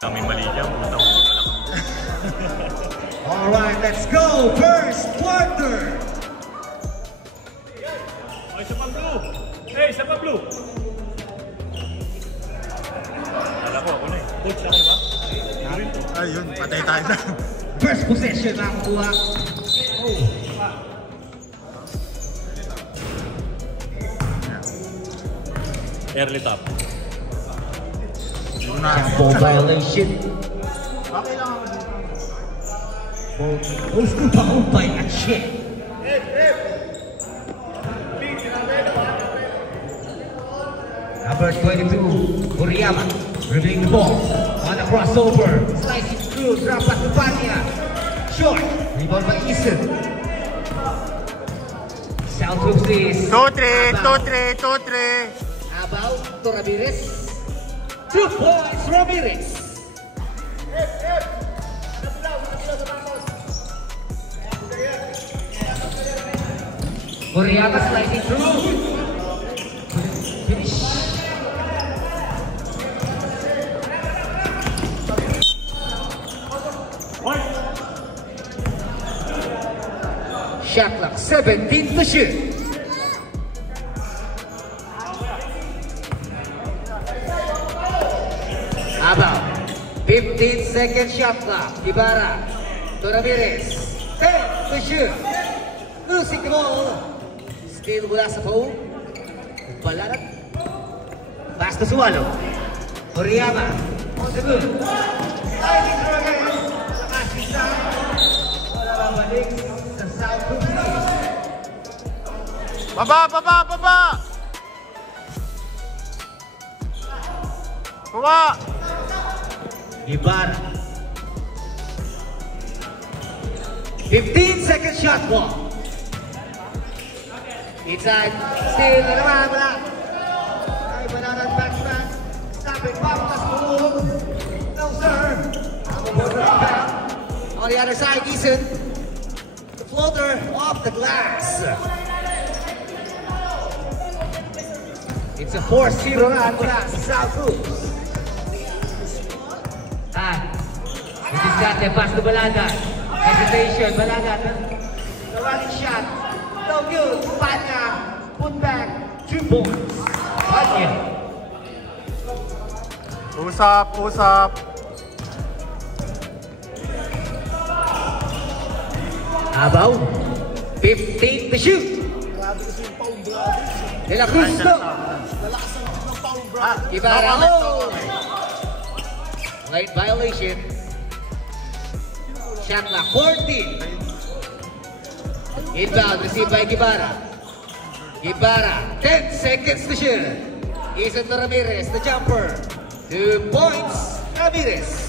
Kami mali dyan, Alright, let's go! First quarter! Ay, isa pang blue! Hey, isa pang blue! Alam ko, ako na eh. Coach ako ba? Ayun, patay tayo na. First possession lang kuha. Oh. Early top. Ball violation. Okay lang. Post pa at shit. Number 22, Kuriyama, dribbling the ball on a crossover, slicing through, drop at the Pania. Short, rebound by Eason. South Hoops is 2-3. about to Ramirez. 2 points, Ramirez. Kuriyama sliding through. Finish. Shot clock 17 to shoot. About 15-second shot clock. Ibarra to Ramirez. 10 to shoot. Losing the ball. Still mula sa foul. Balarat. Pass to Suwalo. Kuriyama. On the good. Sliding through again. Pass inside. Wala babalik sa South Hoops. Baba! Kuha! Ibarra. 15-second shot clock. Inside. Still naman wala. Ay banana backspin. Stop it. Papas move. No sir. On the other side, Eason. The floater off the glass. It's a 4-0 run mula sa South Hoops. This is got the pass to Balagat. Hesitation, Balagat. The running shot. No good. Panya. Put back. 2 points. Panya. Usap. Abaw. 15 to shoot. De La Cruz. Ibarra. Late violation. Shot clock 14. Inbound received by Ibarra. Ibarra, 10 seconds to shoot. Eason to Ramirez, the jumper. 2 points, Ramirez.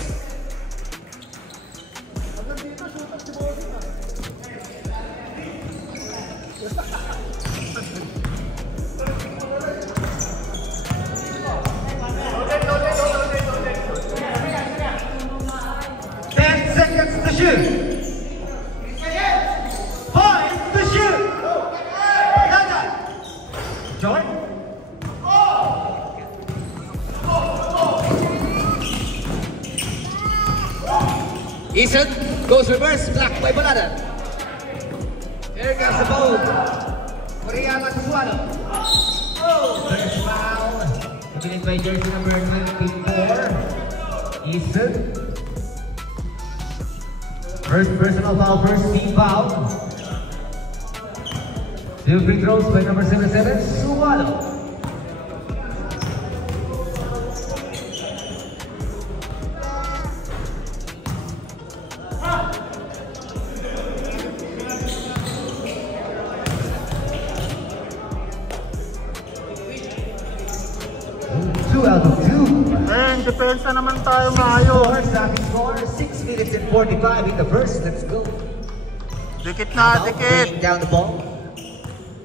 Eason goes reverse, blocked by Balada. Here comes the ball. Kuriyama to Suwalo. Oh, first foul. Committed by jersey number 24. Eason. First personal foul, first team foul. 2 free throws by number 77, Suwalo. Depensa naman tayo maayos. Score 6 minutes and 45 in the first. Let's go. Dikit na, dikit. Down the ball.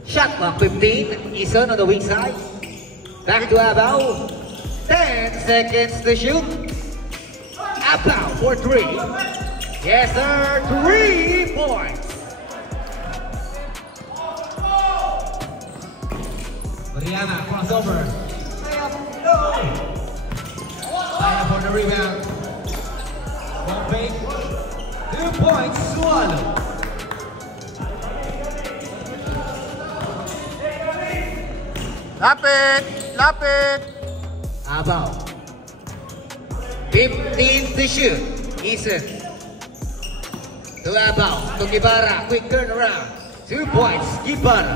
Shot clock 15. Eason on the weak side. Back to Abaw. 10 seconds to shoot. Abaw for 3. Yes, sir. 3 points. Kuriyama crossover. Layup, no. Fire for the rebound. Lapit! Lapit! Abaw. 15 to shoot. Eason. To Abaw. To Gibara. Quick turnaround. 2 points. Gibara.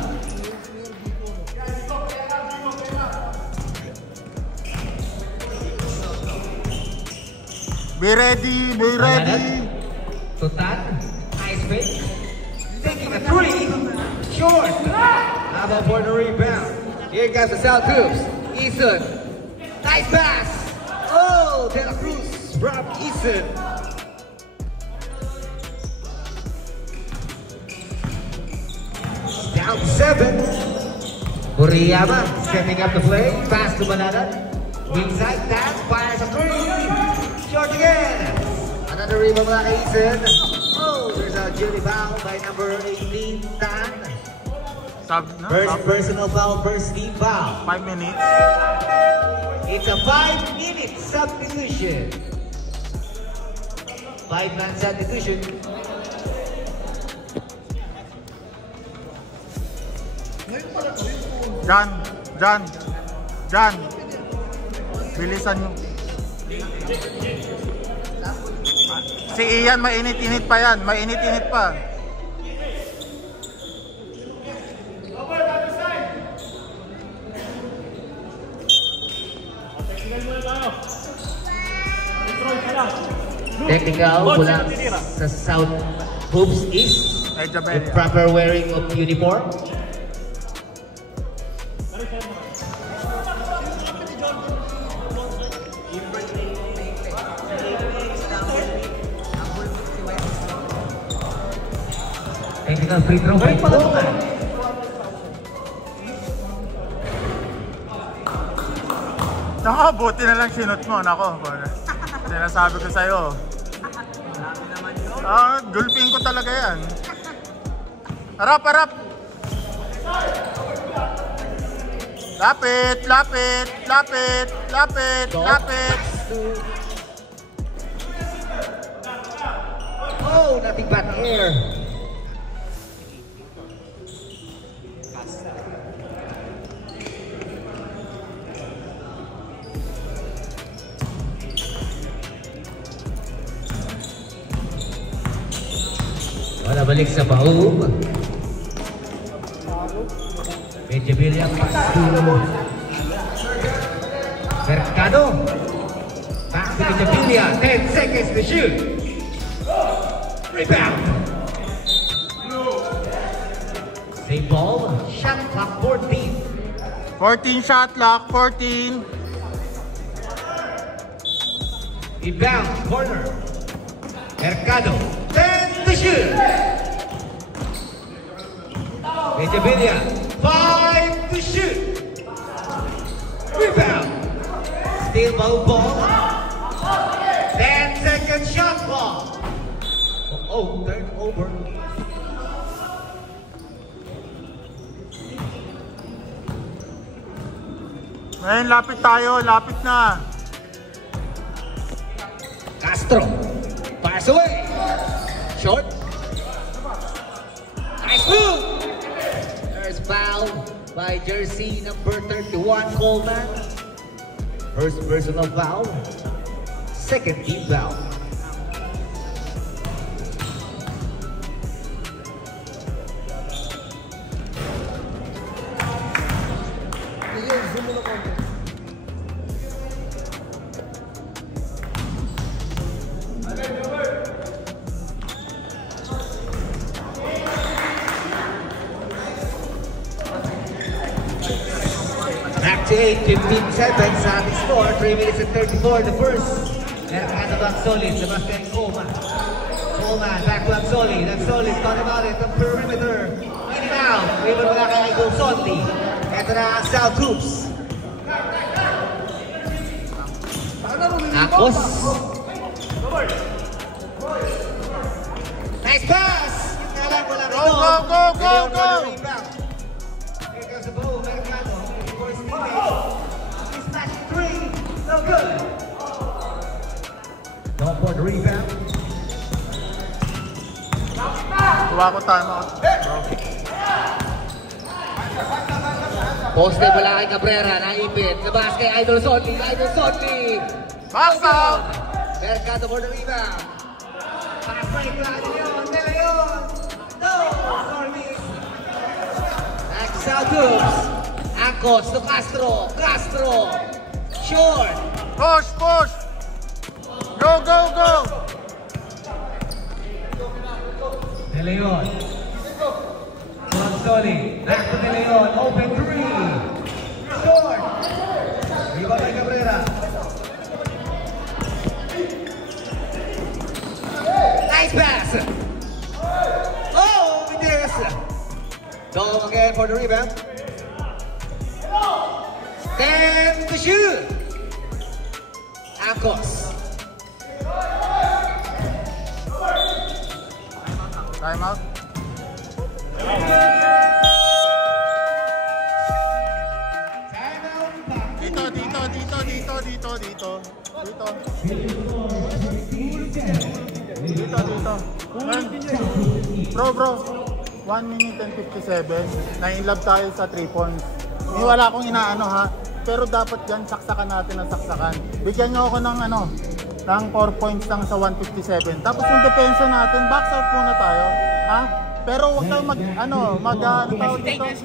Be ready! Be ready! Tutan. Nice fake. Taking a 3. Short. Abaw for the rebound. Here comes the South Hoops. Eason. Nice pass. Oh, De La Cruz from Eason. Down 7. Muriyama setting up the play. Pass to Banana. Wing side tap. Fires a 3. Short again. Another rebound by Eason. Oh, there's a Julie foul by number 18, Tan. Personal foul, first team foul. 5 minutes. It's a 5-minute substitution. 5-man substitution. Jan. Bilisan nyo. Si Ian, mainit-init pa yan. Mainit-init pa. Technical mula sa South Hoops East. With proper wearing of uniform. Technical free throw by Coleman. Nako, buti na lang sinot mo. Nako, sinasabi ko sa'yo. Gulping ko talaga yan. Harap! Lapit! Oh, nothing but air. Wala balik sa Baum. Medyo William pass to Mercado. Back to Medjabilia. 10 seconds to shoot. Rebound. Same ball. Shot clock 14. 14 shot clock, 14. Rebound corner. Mercado. 10 to shoot. Medjabilia. 5 to shoot. Rebound. Still ball. 10-second shot clock. Oh, turn over. Ngayon, lapit tayo. Lapit na. Castro. Pass away. Short. Nice move. There's foul by jersey number 31, Coleman. First personal foul. Second team foul. Back to 8, 15 seconds on the score. 3 minutes and 34 the first. Mercado to Agsoli. Sebastian Coleman. Coleman back to Agsoli. Agsoli thought about it. The perimeter. In and out. Ribbon mula kay Igor Sonti. Ito na ang South Hoops. Akos. Nice pass! Go! Here comes the ball, Mercado. For his teammate. He's back 3. No good. Don't for the rebound. Tuwa ko time out. Poste mula kay Cabrera, naipit. Labas kay Idol Sonny. Idol Sonny. Box out! Mercado for the rebound. Pass break mula kay Leon. De Leon. No! Sonny. Next out Dubs. Angkos to Castro. Castro. Short. Push, push! Go, go, go! De Leon. Sonny. Back to De Leon. Open three. Short. Rebound by Cabrera. Nice pass. Oh, with this. Dom again for the rebound. Stand to shoot. Angkos. Time out. Dito, dito, dito, dito, dito, dito. Dito. Dito, dito. Bro. 1 minute and 57. Na-inlove tayo sa 3 points. Hindi wala akong inaano ha. Pero dapat yan, saksakan natin ng saksakan. Bigyan nyo ako ng ano, ng 4 points lang sa 157. Tapos yung depensa natin, box out muna tayo. Ha? Pero huwag tayo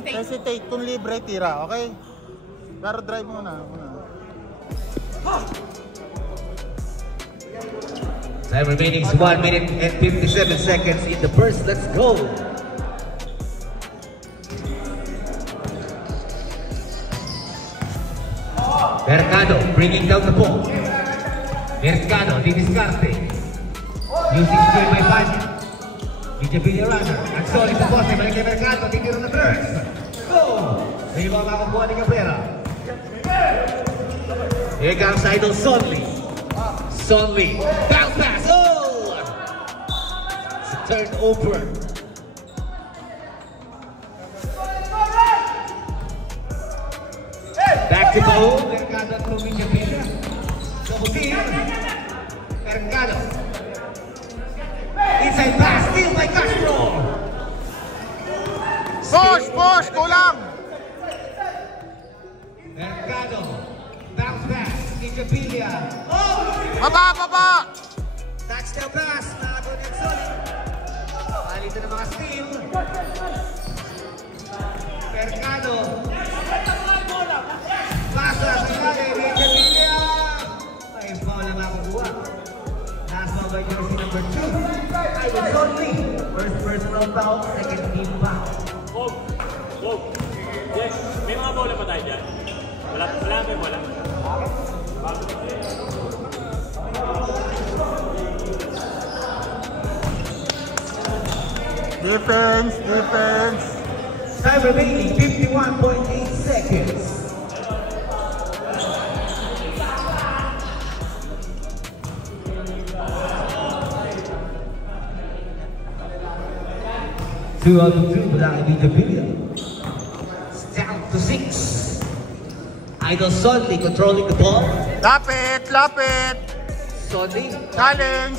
hesitate. Kung libre, tira. Okay? Pero drive muna. Time remaining is 1 minute and 57 seconds in the first. Let's go. Mercado bringing down the ball. Mercado, Didiscarte. Using skill by Fanya. DJ Billy runner. Ang solid sa poste. Balik kay Mercado. Titiro na first. Go! Rebound makakuha ni Cabrera. Here comes Idol Sonny. Sonny. Bounce pass. Oh! It's a turnover. Back to Paul. Mercado at Luminya Villa. Double team. Mercado. Inside pass. Steal by Castro. Push! Kulang! Mercado. Bounce pass. Luminya Villa. Oh! Baba! Touchdown pass. Nakakunin Sonny. Palitan ng mga steal. Mercado. Pasa sa ilalim, Luminya Villa. May foul na makukuha. Last foul by jersey number 2. Idol Sonny. First personal foul, second team foul. Yes, may mga bola pa tayo dyan. Wala may bola. Defense! Time remaining 51.8 seconds. Two out of 2 mula kay Luminya Villa. It's down to 6. Idol Sonny controlling the ball. Lapit! Sonny. Challenge!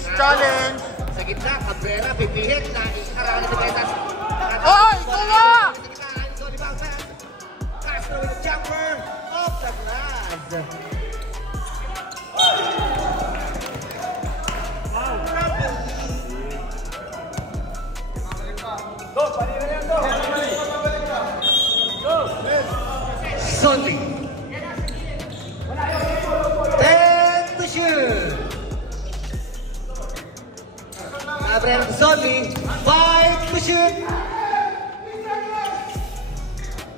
Sa gitna, Cabrera, pipihit na ikaraan na Tibetas. Oy! Kuha! Sonny bounce pass. Castro with a jumper. Off the glass. Sonny. 10 to shoot. Cabrera to Sonny. 5 to shoot.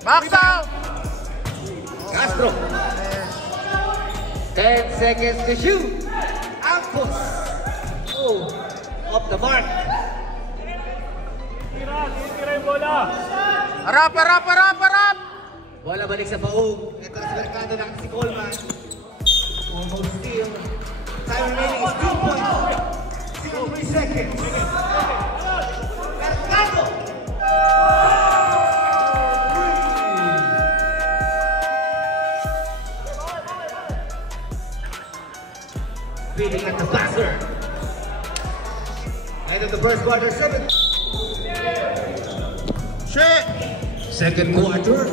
Box out! Castro. 10 seconds to shoot. Angkos. Oh, off the mark. Tira yung bola. Harap! Bola balik sa Paug. Ito na si Mercado na si Coleman. Almost steal. Time remaining is 2.03 seconds. Mercado! Beating at the buzzer. End of the first quarter, 7. Shit! Second quarter.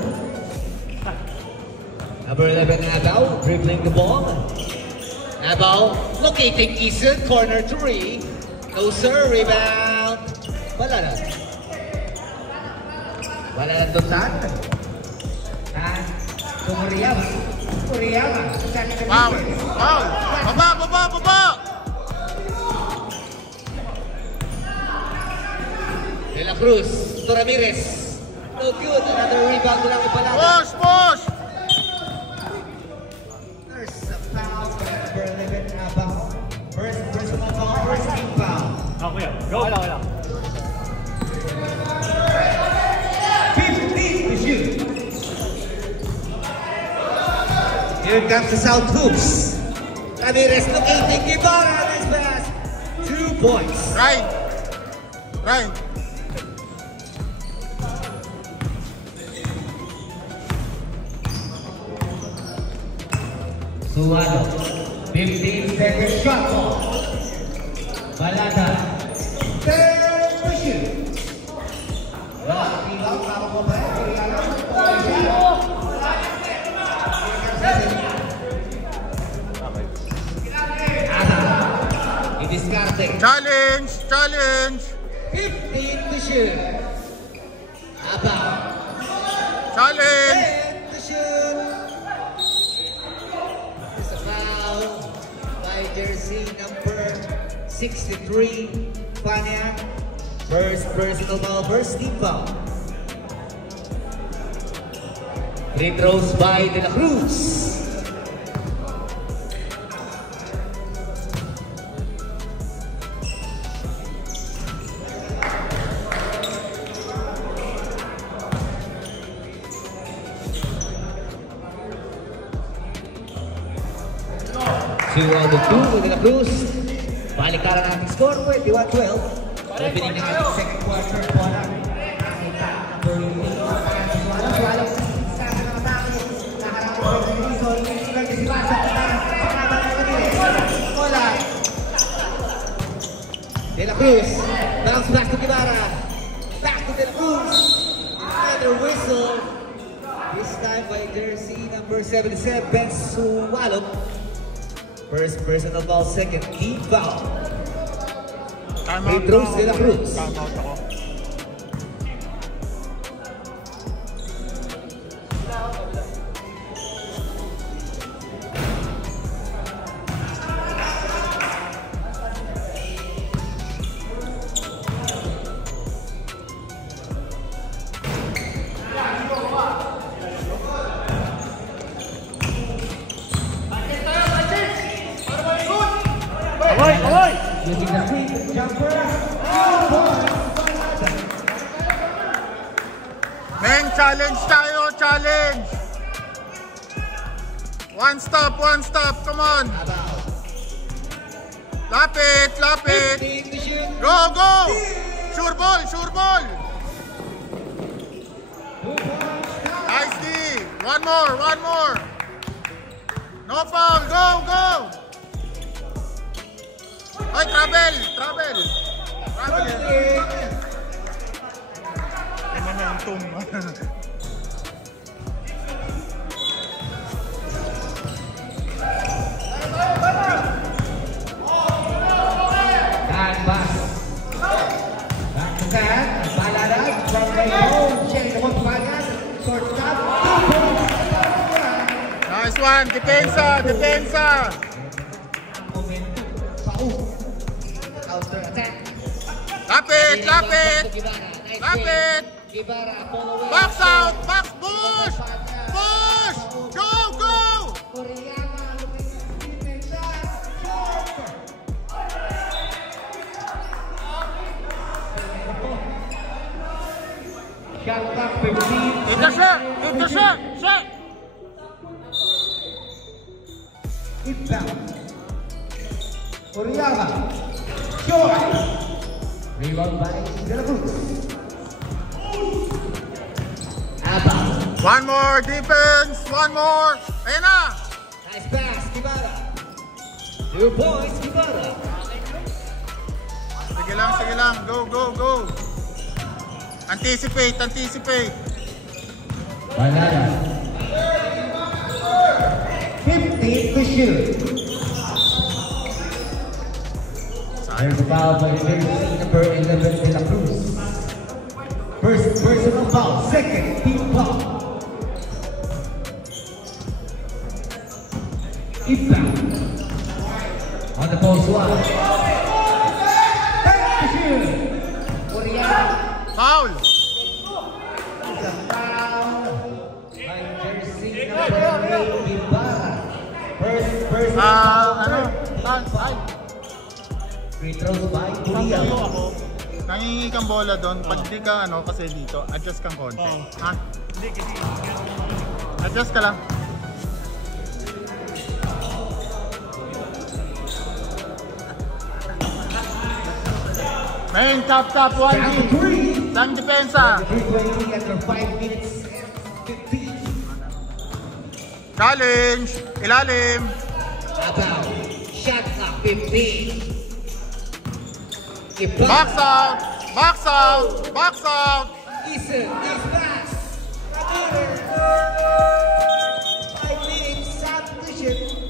Number 11, Abao, dribbling the ball. Abao, locating Isun, corner 3. No sir, rebound. Wala na. Wala na Dotan. And Kuriyama. Kuriyama. Wow! Wow! Baba! Baba! Baba! De La Cruz to Ramirez. No good. Another rebound lang ipalala. Push! Push! There's a foul by number 11, Abao. First personal foul, first team foul. Okay, go. Wala. 15 to shoot. Here comes the South Hoops. Ramirez locating Ibarra. Nice pass. 2 points. Right! Right! Suwano. 15-second shot clock. Balada. 10 to shoot. Rebound, tama ko ba? I-discarte. Challenge! Challenge! 15 to shoot. Abao. Challenge! 10 to shoot. There's a foul by jersey number 63, Fania. First personal foul, first team foul. Free throws by De La Cruz. Two out of two with De La Cruz. Balikaran natin score, 21-12. Opening na ating second quarter po na. Nakita number 18. Suwalo. Sa ng atake. Naharap ko ng Rizal. Nagkisipan sa patahan. Pagkaba ng Ramirez. Wala. De La Cruz. Bounce back to Ibarra. Back to De La Cruz. Another whistle. This time by jersey number 77, Ben Suwalo. First personal foul, second team foul. Free throws De La Cruz. Time out ako. Away! Using the quick jumper. Meng, challenge tayo! Challenge! One stop! Come on! Lapit! 15 to shoot. Go! Sure ball! Nice D! One more! No foul! Go! Ay, travel! May momentum. And pass. Back to that. Balada. From the home. Check the one bagan. Short stop. Nice one! Depensa! Momentum. Pau. Counter attack. Lapit! Lapit. Ibarra. Following. Box out! Box push! Go! Kuriyama. Shot clock 15. Hit the shot! Inbound. Kuriyama. Short. Rebound by De La Cruz. Abao. One more defense! One more! Ayan na! Nice pass, Ibarra. 2 points, Ibarra. Sige lang. Go! Anticipate! Balada. to shoot. There's a foul by jersey number 11, De La Cruz. First personal foul, second team foul. Inbound. On the post one. Back to shoot. Foul! It's a foul by jersey number 8, Ibarra. First personal foul. Free throws by Puriel. Nangingi kang bola doon, pag di ka kasi dito, adjust kang konti. Ha? Adjust ka lang. Main, top, 1D. Sang depensa. 3:20 after 5 minutes and 15. Challenge. Ilalim. About shot clock 15. Box out. Box out. Box out. Eason, nice pass. 5 minutes substitution.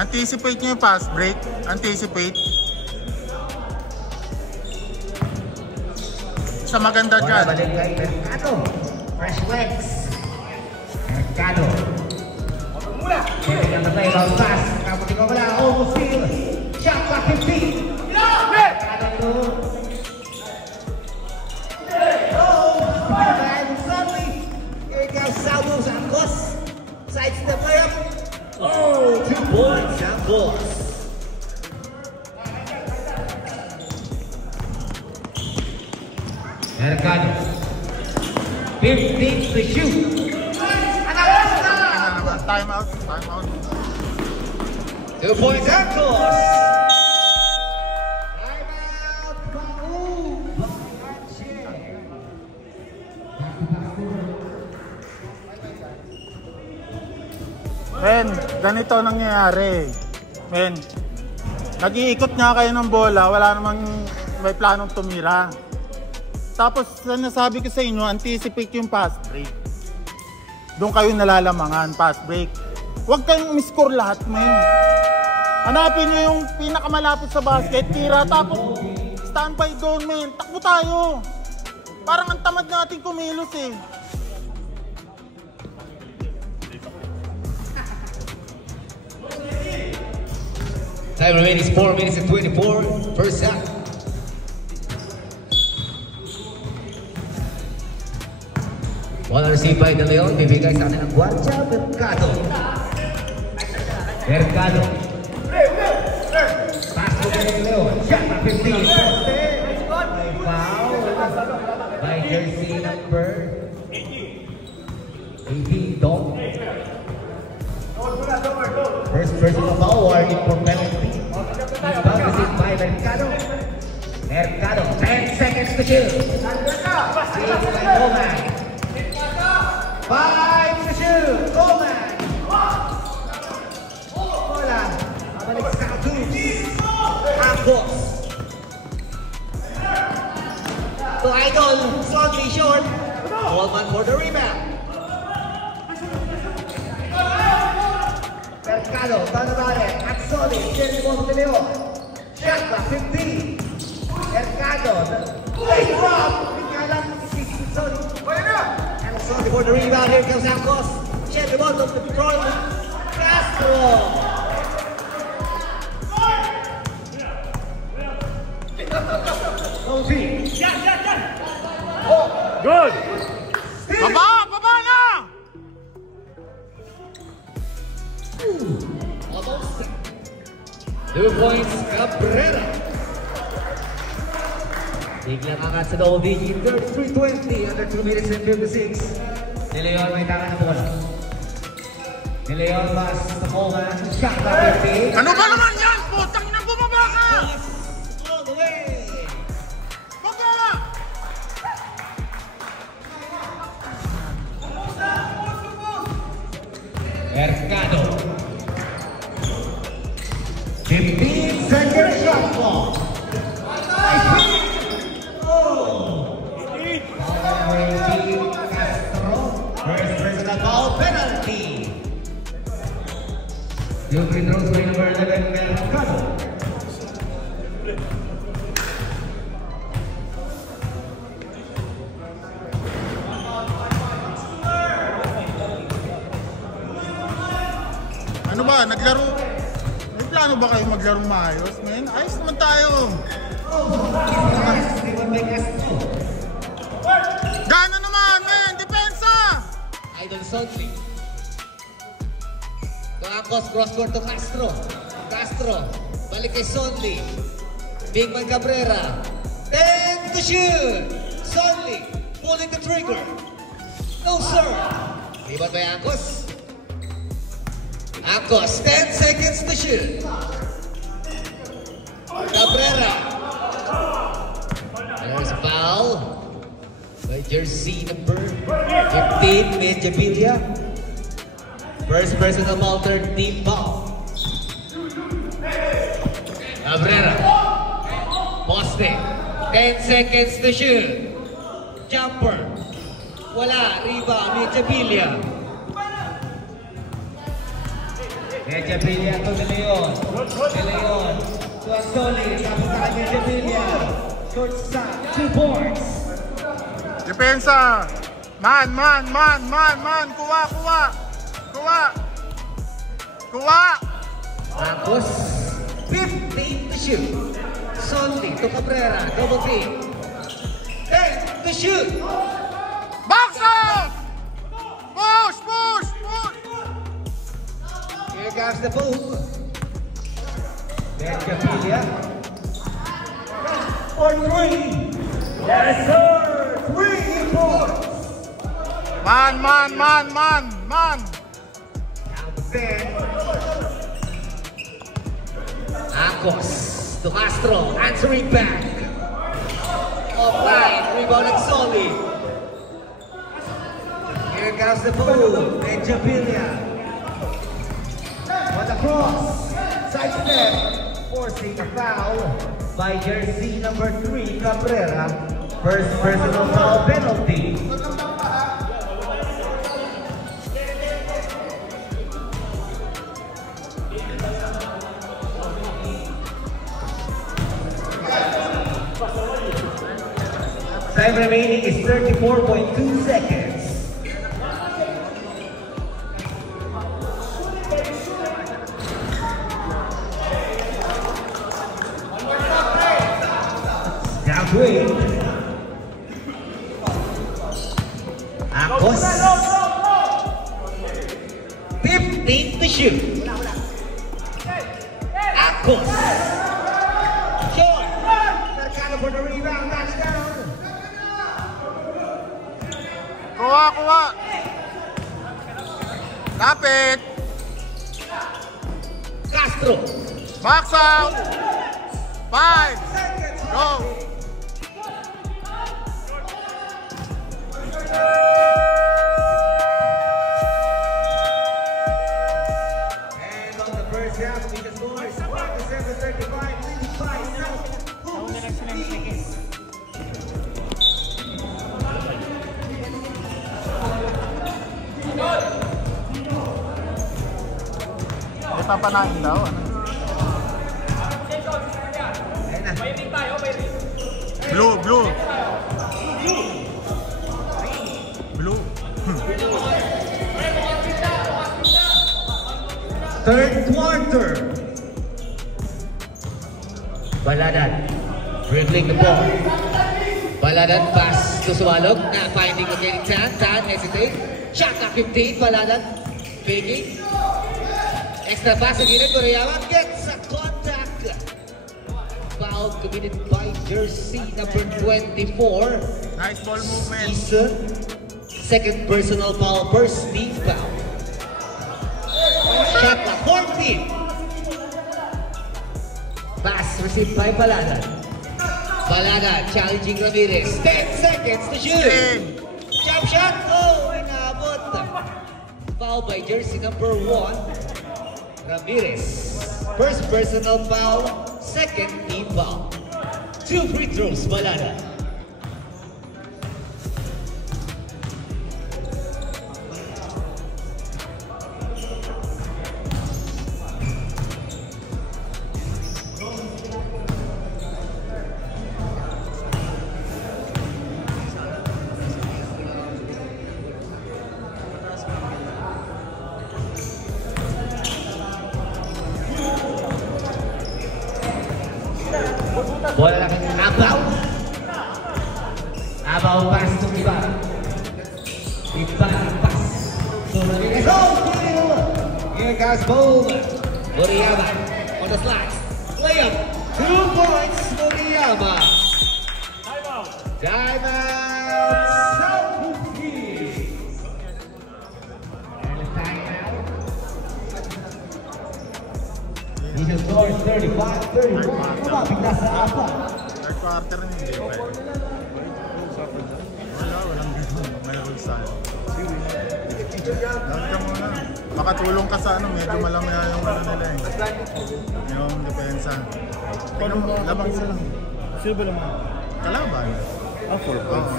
Anticipate nyo yung pass break. Anticipate. Sa maganda dyan. Balik kay Mercado. Fresh legs. Mercado. Pwede na tayo ang pass. Kamuti ko wala. Almost steal. Shot clock 15. Mercado to. And suddenly, here comes Salvo Santos. Sidestep layup. Oh, 2 points, Santos. Mercado. 15 to shoot. Time out. 2 points, Santos. Time out. Men, ganito nangyayari. Men, nag-iikot nga kayo ng bola, wala namang may planong tumira. Tapos, nasabi ko sa inyo, anticipate yung pass break. Doon kayo nalalamangan, pass break. Huwag kayong umiscore lahat, men. Hanapin nyo yung pinakamalapit sa basket, tira, tapos standby doon, men. Takbo tayo. Parang ang tamad natin kumilos eh. Time remaining is 4 minutes and 24. First half. One received by De Leon. Bibigay sa atin ang Guardia. Mercado. Pass to De Leon. Shot by 15. Foul by jersey number 18. Dong. First personal foul, warning for penalty. He's bouncing by Mercado. 10 seconds to shoot. 5 to shoot. Coleman. Bola. Balik sa Cruz. Campos. To Idol. Slightly short. Coleman for the rebound. Mercado, Tanabare, Axoli, Jerry De Leon. Shot clock 15. Mercado, late drop. And Axoli for the rebound. Here comes Alcos. Check the bottom of the front. Castro. Good! Baba na! Almost 2 points, Cabrera. Biglang angat sa double digit, 33-20 under 2 minutes and 56. De Leon may tanga na bola. De Leon pass sa Coleman. Shot by 50. Ano ba naman yan? Putang ina, bumaba ka! All the way. Baba! 15-second shot clock. First personal foul penalty. Yung free throws by number 11, Mel Mercado. Ano ba, naglaro? May plano ba kayo maglarong maayos, men? Ayos naman tayo. Gana naman, men! Depensa! Idol Sonsi. Tuangkos, cross court to Castro. Castro, balik kay Sonli. Bigman Cabrera. 10 to shoot. Sonli, pulling the trigger. No, sir. Iban by Angkos. Angkos, 10 seconds to shoot. Cabrera. There's a foul by jersey number 15, Medjabilia. First personal foul, third team foul. Cabrera. Poste. 10 seconds to shoot. Jumper. Wala. Rebound. Medjabilia. Medjabilia to De Leon. De Leon. To Antoli. Tapos na kay Medjabilia. Short stop. 2 points. Depensa! Man! Kuha! Tapos, 15 to shoot. Sonli to Cabrera. Double team. 10 to shoot. Box out! Push! Here comes the move. Medjabilia. For 3. Yes, sir. 3 points. Man! Count 10. Angkos to Castro. Answering back. Offline. Rebound at Sonli. Here comes the move. Medjabilia. On the cross. Side step. Forcing a foul by jersey number 3, Cabrera. First personal foul penalty. Time remaining is 34.2 seconds. Down to 8. Angkos. 15 to shoot. Angkos. Short. Mercado for the rebound. That's down. Kuha! Lapit! Castro. Box out! 5! Go! And on the first half, we just scored 47-35, 35. Papanahin daw, ano? Blue. Third quarter. Baladan dribbling the ball. Baladan pass to Sumalog. Finding again Tan. Tan hesitate. Shot at 15. Baladan faking. Extra pass again. Toriyama gets a contact. Foul committed by jersey number 24. Nice ball movement. Season. Second personal foul, first team foul. Shot at 14. Pass received by Baladan. Baladan challenging Ramirez. 10 seconds to shoot. Jump shot. Oh, inabot. Foul by jersey number 1. Ramirez. First personal foul, second team foul. 2 free throws, Malada. Bola lang Abaw. Abaw pass to Ibarra. Ibarra pass. So Ramirez. Oh, here comes Bowman. Muriyama on the slice. Layup. 2 points, Muriyama. Timeout. Timeout. South East. And a timeout. He scores 35-31. Kumapit sa apa. Third quarter na hindi pwede. Walang ganun. May rules tayo. Down ka muna. Makatulong ka sa ano, medyo malamaya yung ano nila eh. Yung depensa. Pero lamang sila. Sino ba naman? Kalaban. Ah, 4 points.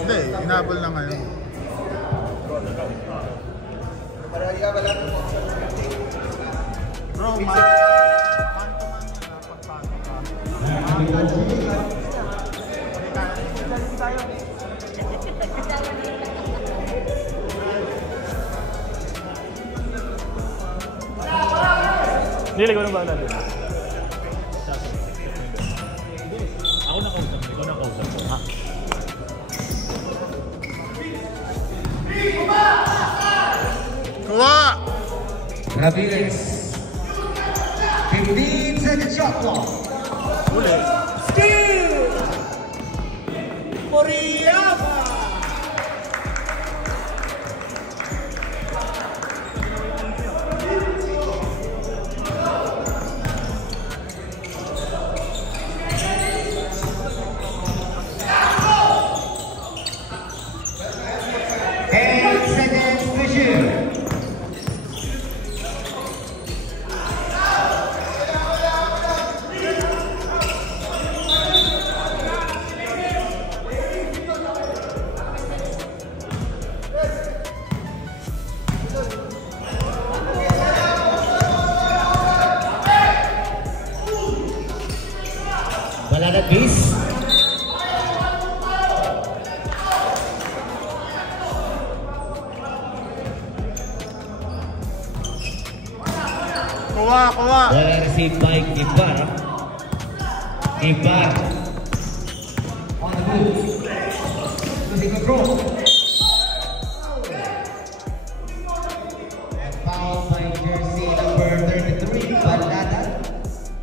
Hindi, inabol na ngayon. Bro, man to man na pagpasok ka. Niligaw na ba natin? Ako nakausap mo, ikaw nakausap mo. Ha? Kuha! Ramirez. 15-second shot clock. Uli. Steal! Muriyama. Malada Beast. Kuha, kuha! Bola received by Ibarra. Ibarra. On the move. Losing control. Foul by jersey number 33, Balada.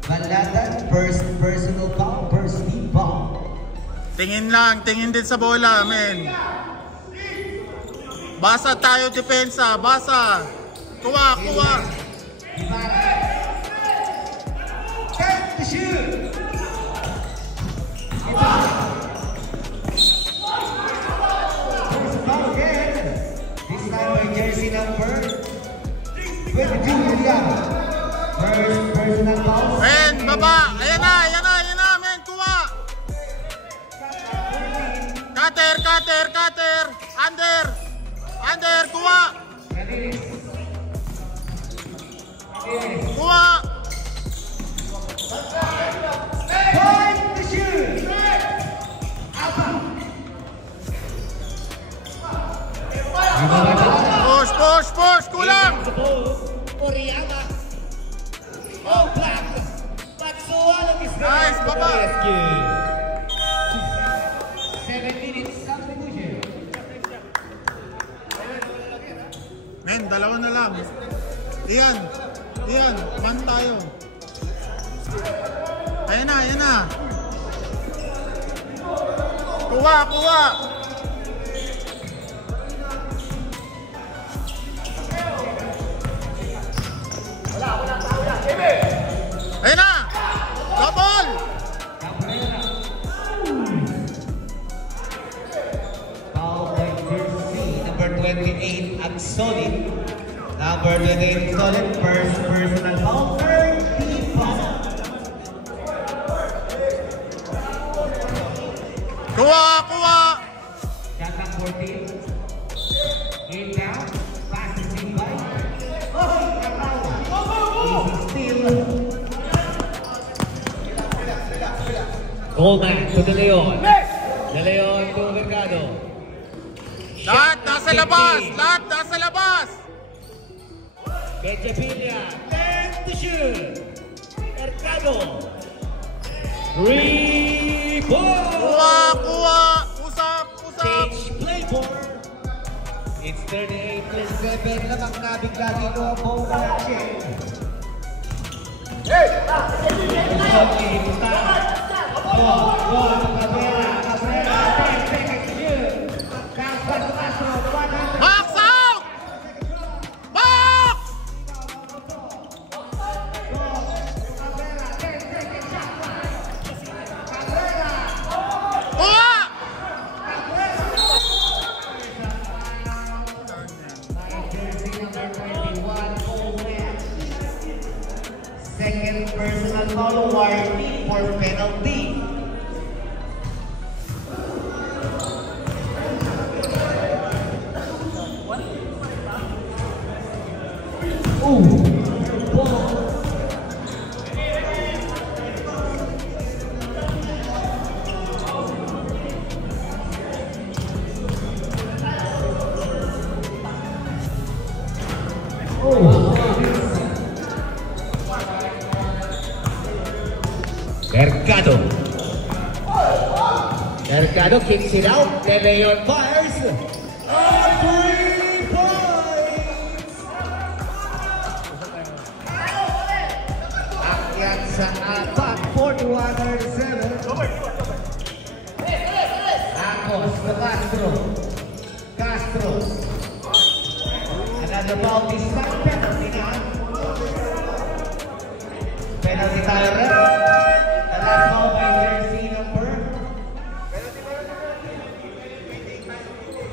Balada, first personal foul, first team foul. Tingin lang, tingin din sa bola, men. Basa tayo, depensa, basa. Kuha, kuha. Ibarra. Set to shoot. Ibarra. First foul again. This time by jersey number 22, Muriyama. First personal foul. Men, baba. Ayan na, men, kuha. Cutter, cutter, cutter. Under, kuha. Kuha. Point to shoot. Push, kulang. Muriyama. Oh, black. Patsualo is there. Nice, baba. 7 minutes substitution. Men, dalawa na lang. Iyan, man tayo. Ayan na. Kuha. Ayan na! Double! Foul by jersey number 28, Agsolin. Number 28, solid first personal foul, 30 foul. Kuha! Shot ang 14. In down, pass is in by. Easy steal. Coleman to De Leon. De Leon to Mercado. Lahat nasa labas! Benjapilla. 10 to shoot. Mercado. 3 ball. Kuha! Usap! Pitch play for. It's 38-7. 7 lamang nabigla dito ang buong action. Box out! Box! Kuha! Second personal foul, warning for penalty. Mercado. Mercado kicks it out. De Leon fires. 3 points. Akyat sa apat. 41-7. Acos to Castro. Another foul this time. Penalty na. Penalty tayo rin. The last foul by jersey number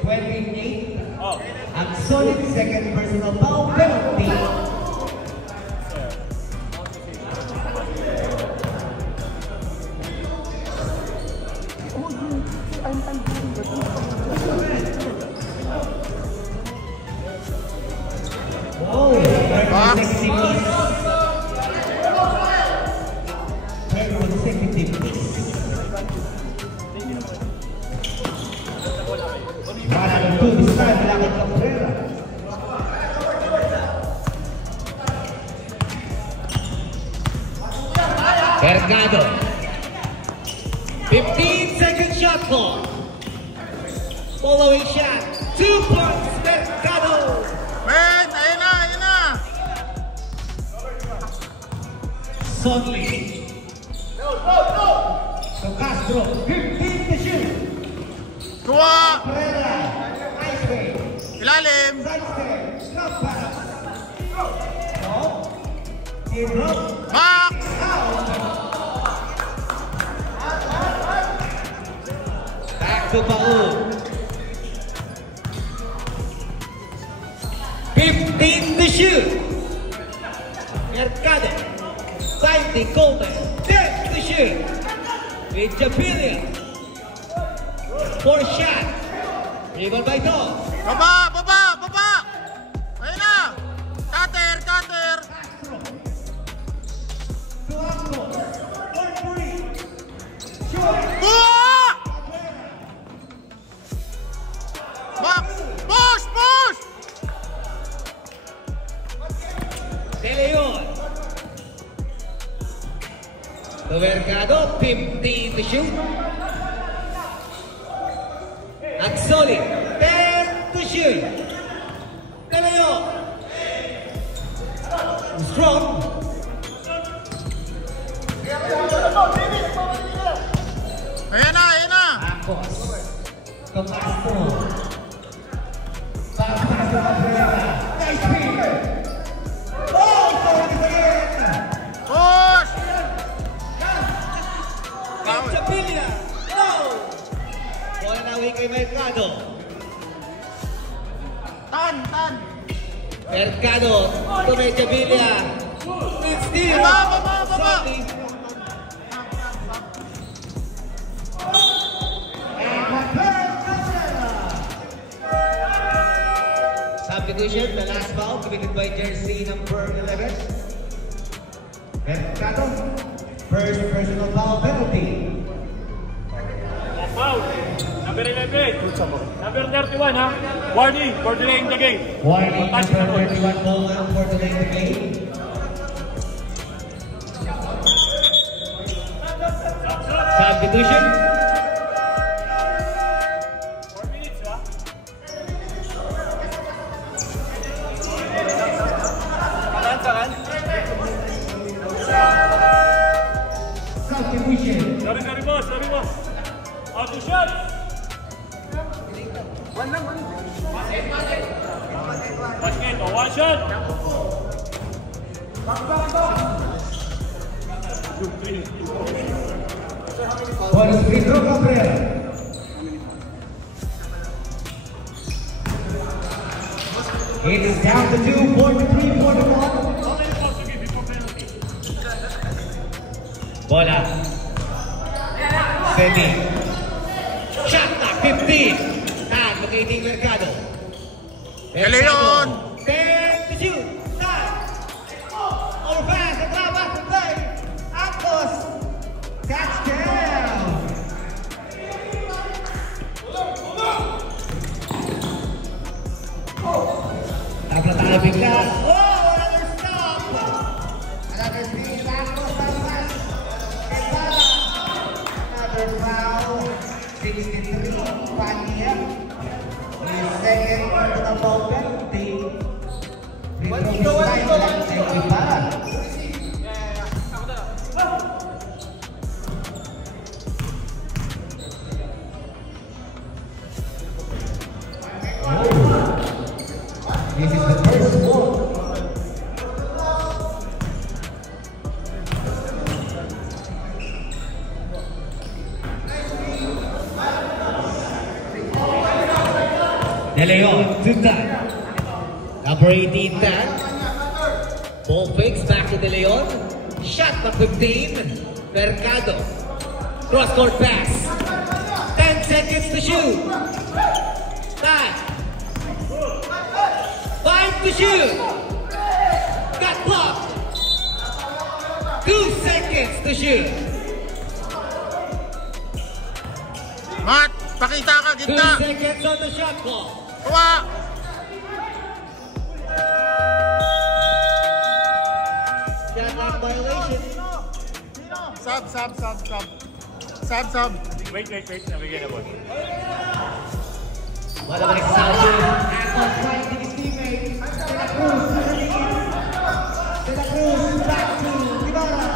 28. Oh. Ang solid second personal foul penalty. Oh, third consecutive miss. One and two this time, Lakad Cabrera. Mercado. 15-second shot clock. Following shot. 2 points. Mercado. Wait! Ayun na! Suddenly. So Castro, 15 to shoot. Kuha! Cabrera, ice way. Ilalim! Sidestep, slap pass. No. Drop. Box! Back to Paul. 15 to shoot. Mercado. Finding Coleman. 10 to shoot. With Japilia. 4 shot. Rebound by Dog. Baba! Ayun na! Cutter! Kuha! Box! Push! De Leon. To Mercado. 15 to shoot. Axoli. 10 to shoot. De Leon. Strong. Ayun na! Acos. To Castro. Back pass to Cabrera. Nice speed. Oh, sorry again. Push! Japilia. No. Bola na away kay Mercado. Tan! Mercado to Medjavilla. It's still Solly. Substitution, the last foul committed by jersey number 11. Mercado, first personal foul penalty. Foul. Number 11. Number 31, ha? Warning for delaying the game. Warning, number 31 ball for delaying the game. Substitution. 4 minutes, ha? Substitution. Sorry, boss. Out to shot. Basket, one shot. For the free throw, Gabriel. It is down to 2, 43 for the ball. Bola. Semi. Shot clock, 15. Tag, locating Mercado. Leon! 10 to shoot. Tag. All pass, the back to play. Acos. Touchdown. Tabla tayo bigla. Oh, another stop. Another three. Acos, pass. Kebala. Another foul. 63. Pania. His second personal foul penalty. Free throw is fine. Kebala. This is the first one. De Leon, two-time. Number 18, Tan. Ball fakes back to De Leon. Shot by 15. Mercado. Cross-court pass. 10 seconds to shoot. Tan. 5 to shoot. Got blocked. 2 seconds to shoot. Mat, pakita ka, 2 gitna. seconds on the shot clock. Kuha. Shot clock violation. Sub. Wait. Nabigyan na, boss. Wala balik sa Saudi. Acos finding his teammate. De La Cruz back to Ibarra.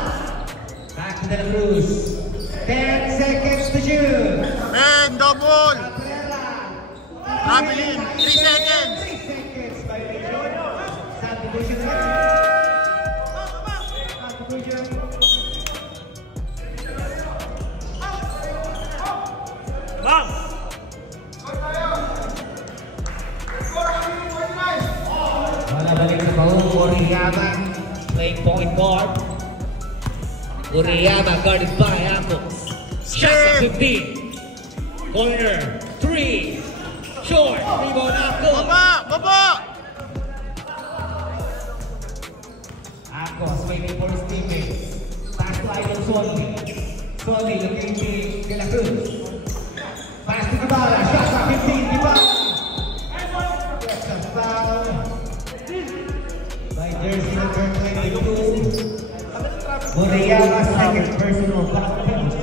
Back to De La Cruz. 10 seconds to shoot. Men, double. Cabrera. Abilin, 3 seconds. 3 seconds violation. Substitution. Substitution. Bang! Wala balik sa Paul. Uriyama playing point guard. Uriyama guarded by Acos. Shot at 15. Corner. 3. Short. Rebound Acos. Baba. Acos waiting for his teammates. Pass to Idol Solly. Solly looking to De La Cruz. Pass to Cabala. Shot at 15. Cabala. Gets a foul by jersey number 22. Uriyama second personal foul penalty.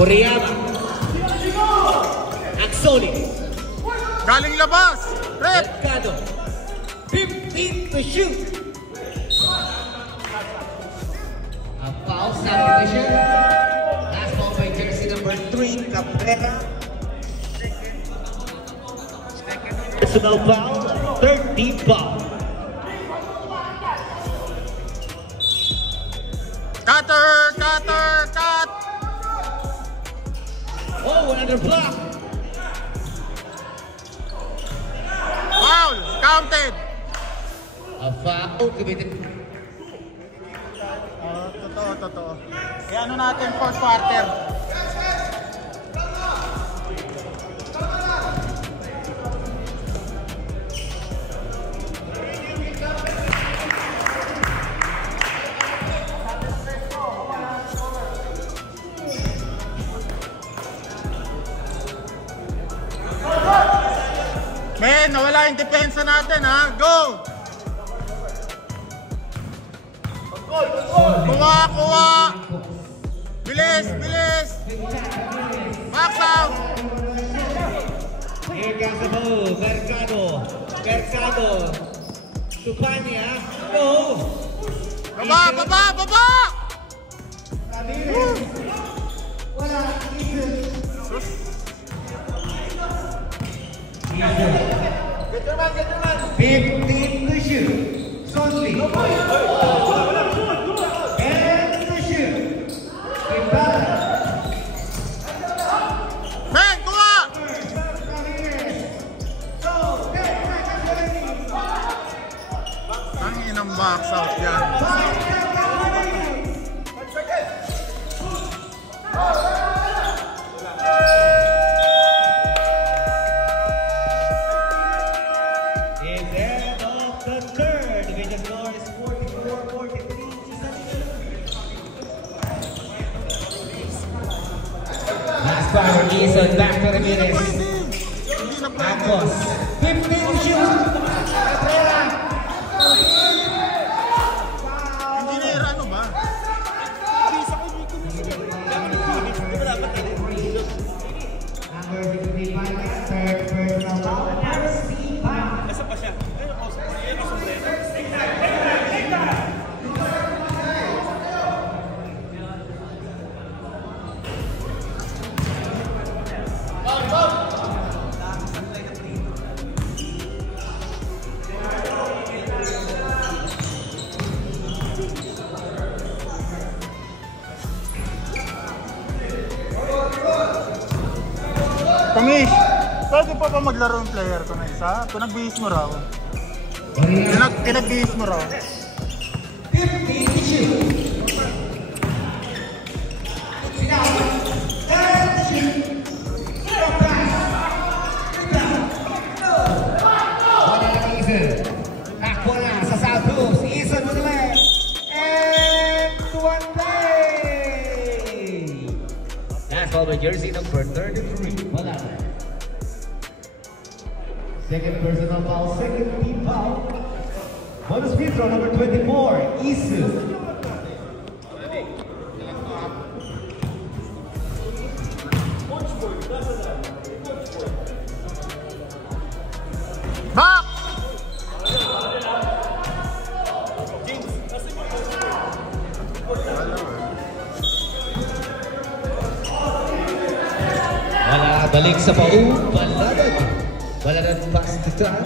Uriyama. Axoli. Galing labas. Rep. Mercado. 15 to shoot. A foul substitution. 3, Cabrera. Personal foul, third team foul. Cutter! Cut! Oh, another block. Foul! Counted! A foul committed. Totoo. Ano natin fourth quarter. Men, nawala yung depensa natin ha. Go! Kuha! Bilis! Box out! Here comes the move. Mercado. Tupania. No. Baba! Get your man. 15 to shoot. Sonley. And to shoot. Men, kuha! Ang inang box out yan. Eason back to Ramirez. Campos. 15 shoot. Engineer, ano ba? Number 55, third personal foul. Nasa pa siya? Kamish, pwede pa ba maglaro ng player ko na isa? Pinagbihis mo raw. Pinagbihis mo raw. 50 shoot. Eason with the leg. And one play. That's all by jersey number 33. Wala na. Second personal foul, second team foul. Bonus free throw number 24, Eason. Back! Wala, balik sa pau, Baladan pass to Tan.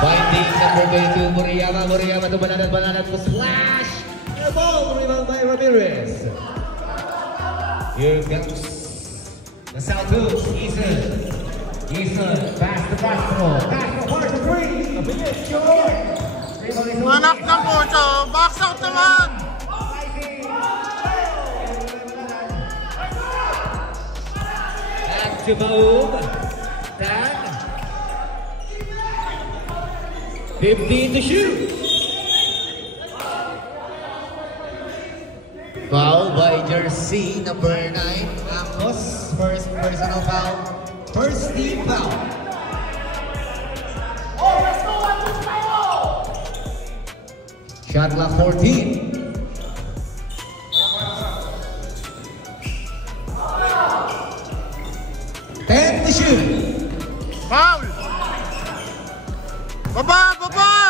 Binding number 22, Muriyama to Baladan to splash. The ball rebound by Ramirez. Here comes the South Hoops, Eason, pass to Castro hard to three. Short. Anak ng puso, box out naman! Back to Baum. Tan. 15 to shoot. Foul by jersey number 9, Campos. First personal foul. First team foul. Shot clock 14. To shoot. Foul! Baba,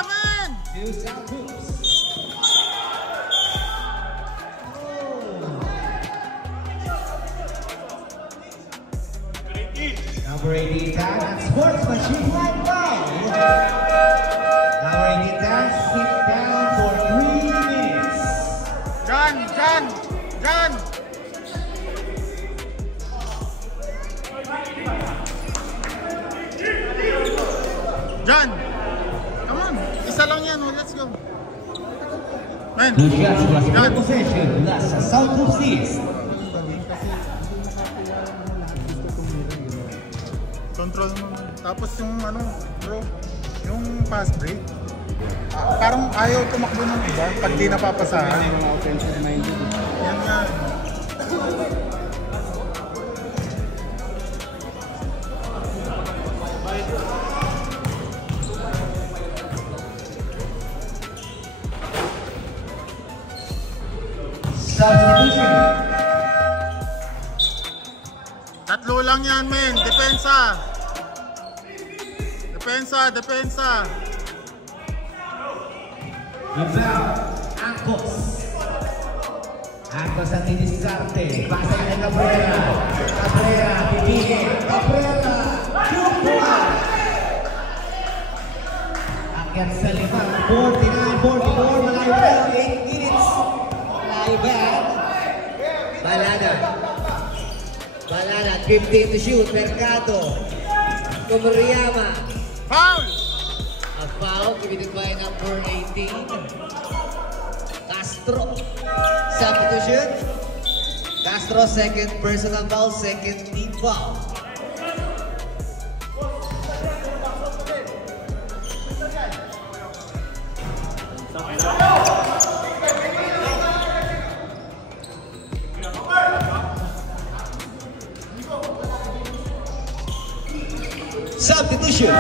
man! Two South Hoops. Number 18 tag at sportsmanship flag foul. Number 18 tag, sit down for 3 minutes. John! John! Come on! Isa lang yan, oh. Let's go. Man! Two shots plus John! one possession mula sa South Coast East. Control mo. Tapos yung ano, bro, yung fast break. Parang ayaw tumakbo ng iba pag di napapasahan. Mga offensive minded. Yan nga. Substitution. Tatlo lang yan, men. Depensa. Depensa. Rebound, Angkos. Angkos ang didiskarte. Pasa kay Cabrera. Pipigil. Cabrera. Chupuan. Akyat sa 5. 49-44. Malayo ba? 8 minutes. Malayo ba? Balada. 15 to shoot. Mercado. Kumuriyama. Foul! A foul committed by number 18. Castro. Substitution. Castro, second personal foul, second team foul. Substitution.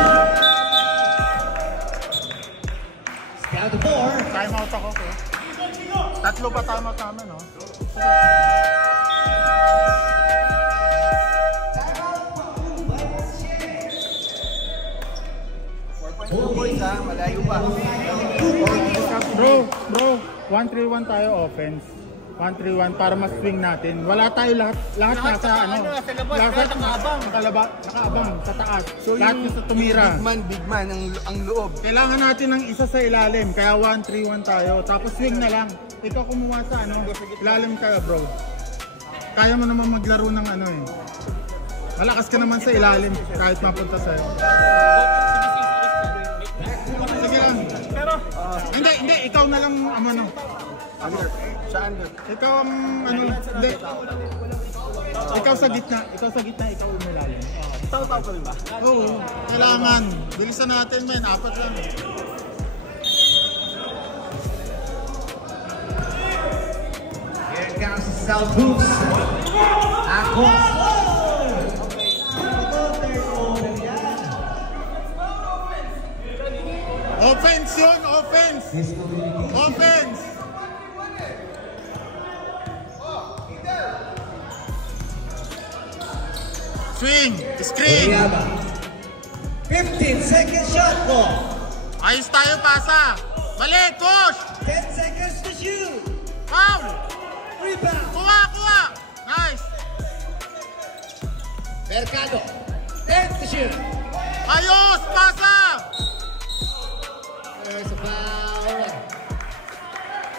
Down to 4. Time out ako, okay? Tatlo pa time out namin, no? Malayo pa. Bro, 1-3-1 tayo offense. 1-3-1 para mas swing natin. Wala tayo lahat nasa ano. Lahat nakaabang sa taas. So lahat sa tumira. Big man ang loob. Kailangan natin ng isa sa ilalim. Kaya 1-3-1 tayo. Tapos swing na lang. Ikaw kumuha sa ano. Ilalim ka, bro. Kaya mo naman maglaro ng ano eh. Malakas ka naman sa ilalim kahit mapunta sa'yo. Sige lang. Pero hindi ikaw na lang ano. Under. Sa under. Ikaw ang ano, hindi. Ikaw sa gitna, ikaw umilalim. Tao-tao pa rin ba? Oo, kailangan. Bilisan natin, men. 4 lang. Here comes the South Hoops. Angkos. Offense yun, offense. Offense. Swing, screen. 15-second shot clock. Ayos tayo, pasa. Mali, push. 10 seconds to shoot. Foul. Rebound. Kuha. Nice. Mercado. 10 to shoot. Ayos, pasa. There's a foul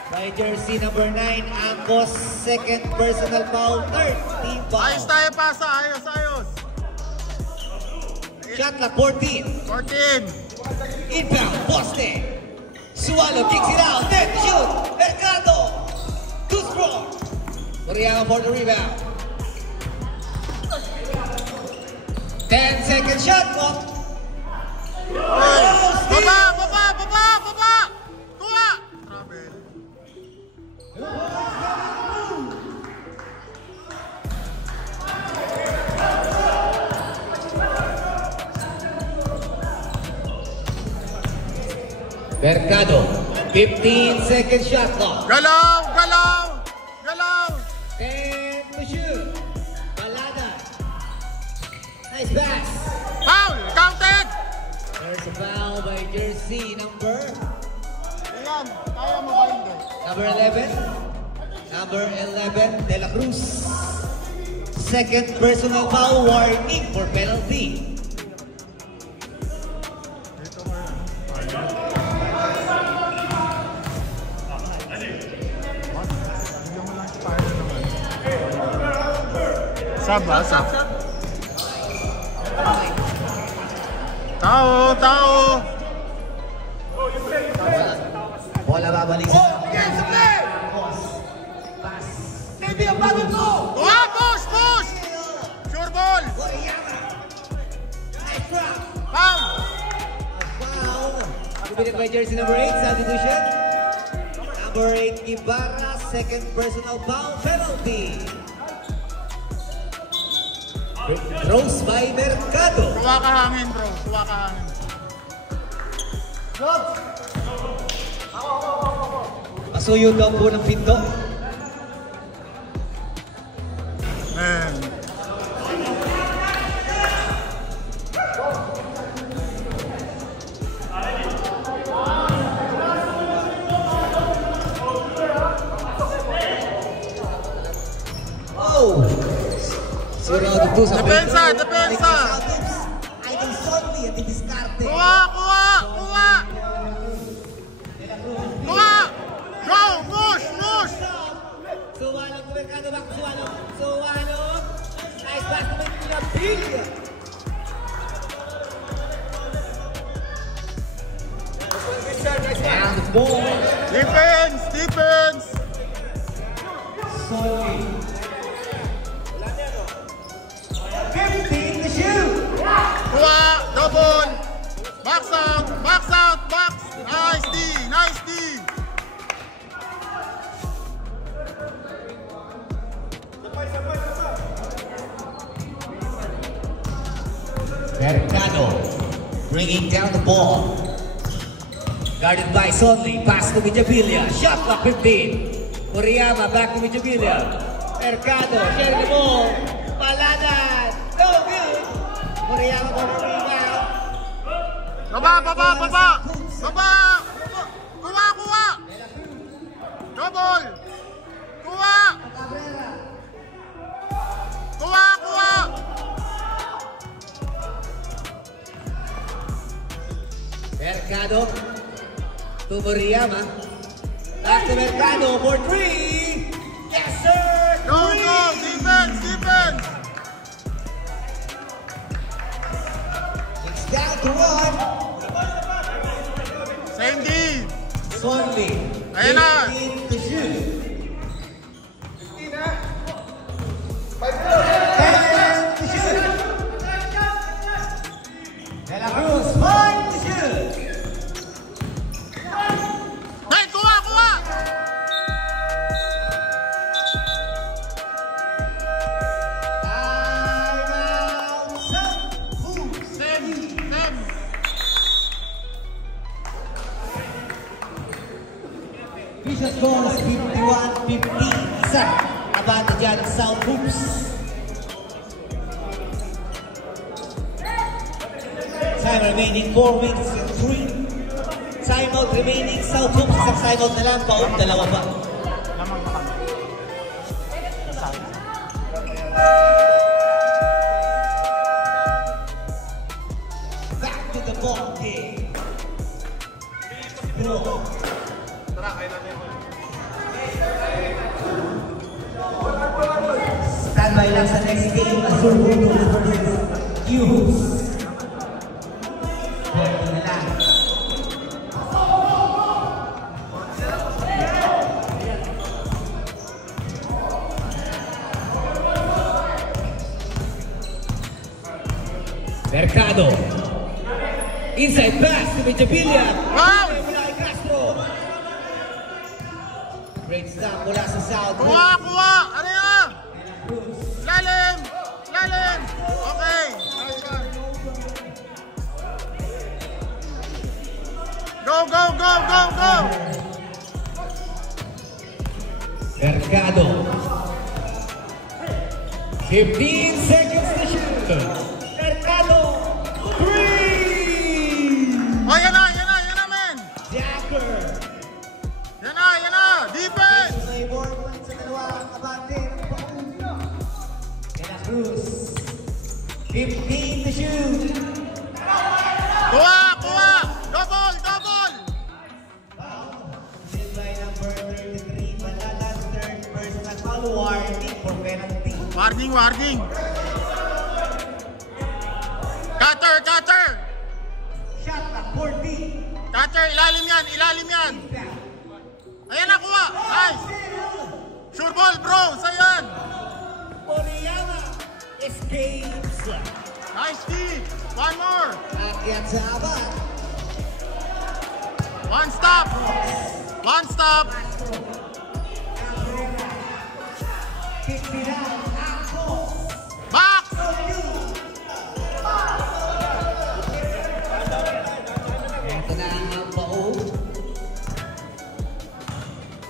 by jersey number 9, Angkos. Second personal foul, third team foul. Ayos tayo, pasa. Ayos. Shot clock 14. 14. Inbound, poste. Sualo kicks it out. 10 to shoot. Mercado. Too strong. Muriyama for the rebound. 10-second shot clock. Baba! Kuha! Travel. Mercado. 15-second shot clock. Galaw! 10 to shoot. Balada. Nice pass. Foul! Counted! There's a foul by jersey number Ayan, kaya mo ba hindi? Number 11, De La Cruz. Second personal foul, warning for penalty. Sab ba? Sab. Tao! Bola babalik sa Push! Sure ball! Foul! Bibili by jersey number 8, substitution. Number 8, Ibarra, second personal foul, penalty. Throws by Mercado. Tuwa ka hangin, bro. Tuwa ka hangin. Pasuyo daw po ng pinto. Man. Oh! Sigurado po sa Depensa! Idol Sonny at diskarte. Kuha! Go! Push! Suwalog po Mercado, back to Suwalog. Nice pass to Pinapilya. And the ball. Defense! Sonny. 15 to shoot. Kuha! Double! Box out! Nice D! Mercado bringing down the ball. Guarded by Sonny. Pass to Mijabilia. Shot clock 15. Muriyama back to Mijabilia. Mercado share the ball. Paladan. No good. Muriyama for the rebound. Baba! Kuha! Double! Kuha! Mercado to Muriyama. Back to Mercado for 3. Yes, sir. Go! Defense! It's down to 1. Same D! Sonny. Ayan na. 15 to shoot. De La Cruz, 5 to shoot. Hey, kuha! Timeout. Same. Vicious scores 51-50. Isa. Abante dyan ang South Hoops. Time remaining 4 minutes and 3. Timeout remaining South Hoops. Isang timeout na lang. Paun, dalawa pa. Lamang pa kami. Back to the ball game. Bro. Standby lang sa next game. Azul Bulldogs versus Q-Hoops. Pwede na lang. Mercado. Inside pass to Mijabilia. Wow! Mula kay Castro. Breaks down mula sa South. Kuha! Ano yan? Lalim! Okay! Go! Mercado. 15 seconds to shoot. Mercado. 3. Oh, yan na, men! Jacker. Yan na! Defense! May 4 points sa dalawa. Abante. De La 15 to shoot. Kuha! Kuha! Double! Double! This by number 33, Balada's third personal foul. Warning for penalty. Warning! Warning! Cutter! Cutter! Shot clock 40. Cutter! Ilalim yan! Ilalim yan! Ayan na! Kuha! Nice! Sure ball bro! Sayan! Moriyama escapes. Nice D! One more! Akyat sa abad. One stop! One stop! Kicks it out. Akos. Box! Ito na ang pao.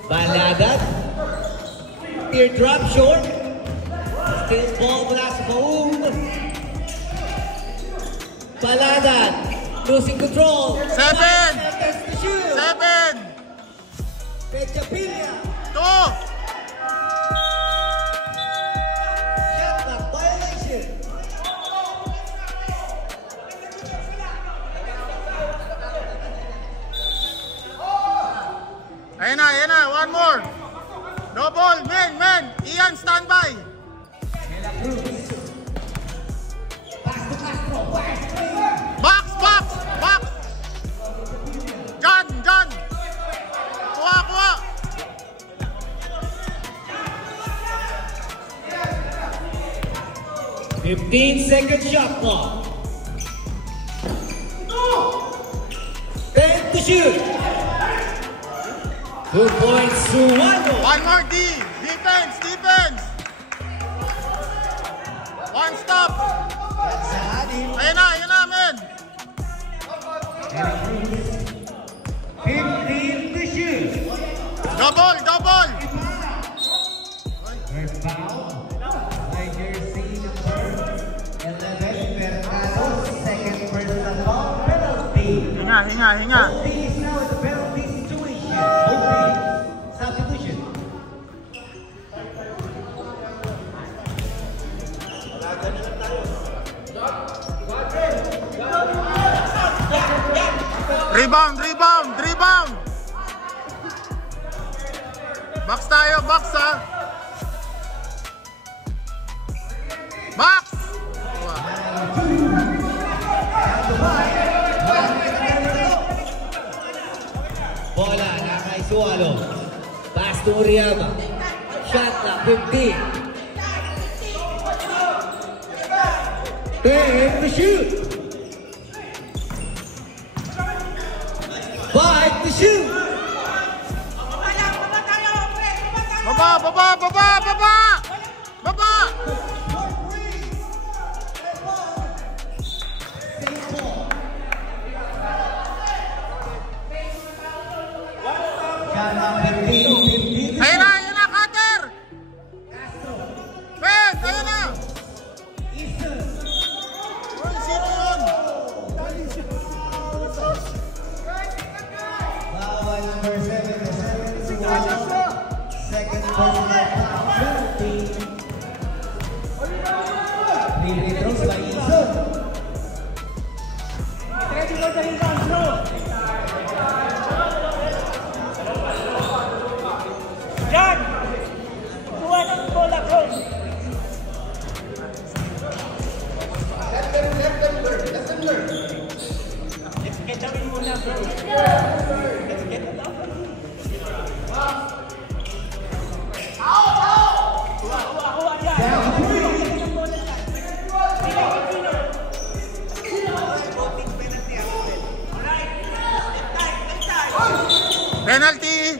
Baladat. Teardrop short. Still ball mula sa pao. Baladat. Losing control. 7! 7! Pechapilla. 2! Shot clock violation. Ayan na, one more. Double, men. Ian, standby. Pass to Castro. Box. Gun. Kuha. 15-second shot clock. 10 to shoot. 2 points to 1. One more D. Defense. One stop. Ayan na, men. 15 to shoot. Double. Third foul by jersey number 11, Mercado. Second personal foul penalty. Hinga. OT is now in the penalty situation. OT. Substitution. Rebound. Box tayo, box ha. Box! Bola na kay Sualo. Pass to Moriyama. Shot clock 15. 10 to shoot. 5 to shoot. Baba! Ayan na, cutter! Ben, ayan na! Uy, sino yun? Bawal number 7 to 7. Second personal foul penalty. Free throws by Ison. Yan! Kuha ng bola, bro! Let's get the win muna, bro. Let's get it up. Kuha yan! Penalty!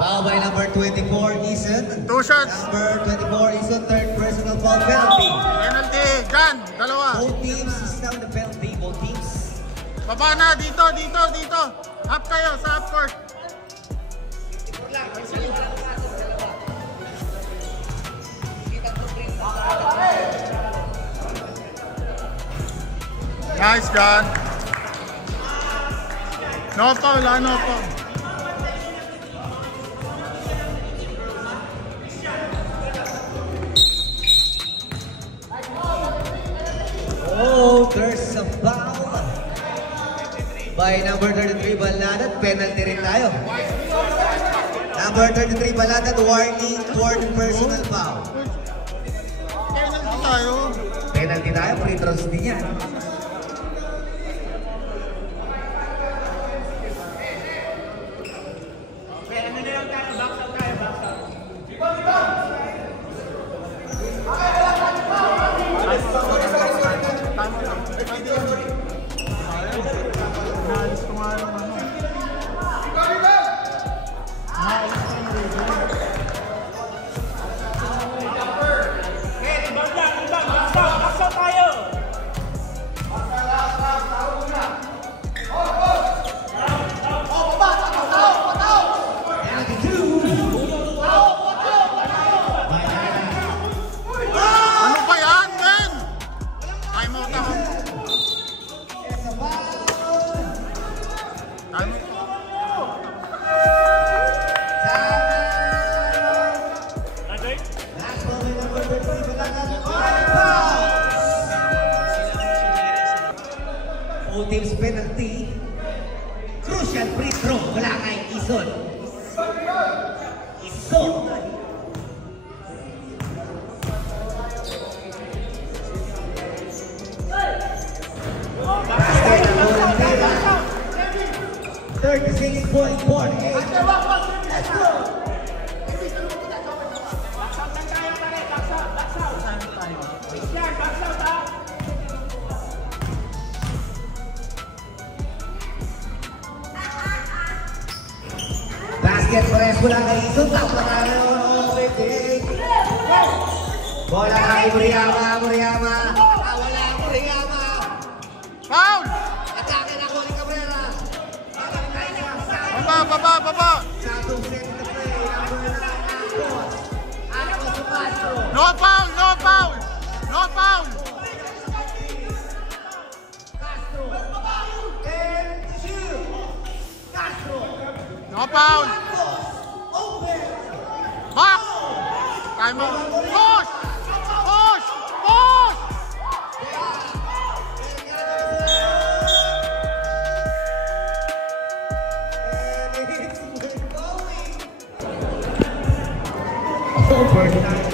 Foul by number 24, Ison. 2 shots. Number 24, Ison, third personal foul penalty. Penalty, Jan, dalawa. Both teams is now in the penalty. Both teams. Baba na, dito. Up kayo sa half court. Nice, John. No foul, no foul. foul by number 33 Baladat. Penalty rin tayo. Number 33 Baladat, warning toward personal foul. Penalty tayo. Penalty tayo, free throws din yan. Naalis ko nga lang ano. Naalis ko yung region. Baksa tayo! Ano ba yan, men? Time out ako. Time out. Andre? All teams penalty. Crucial free throw. Wala kay Ison. Ison. Basket ang Volantera. 36.48. Let's go. Basket press mula kay Ison. Tapos na bola kay Muriyama. Muriyama. Wala Muriyama. Foul! Atake na Connie Cabrera. Baba! Sabong set the play. Number 9, Acos Castro. No foul! Castro. And shoot. Castro. No foul! Open. Box! Time out! Push! Overtime.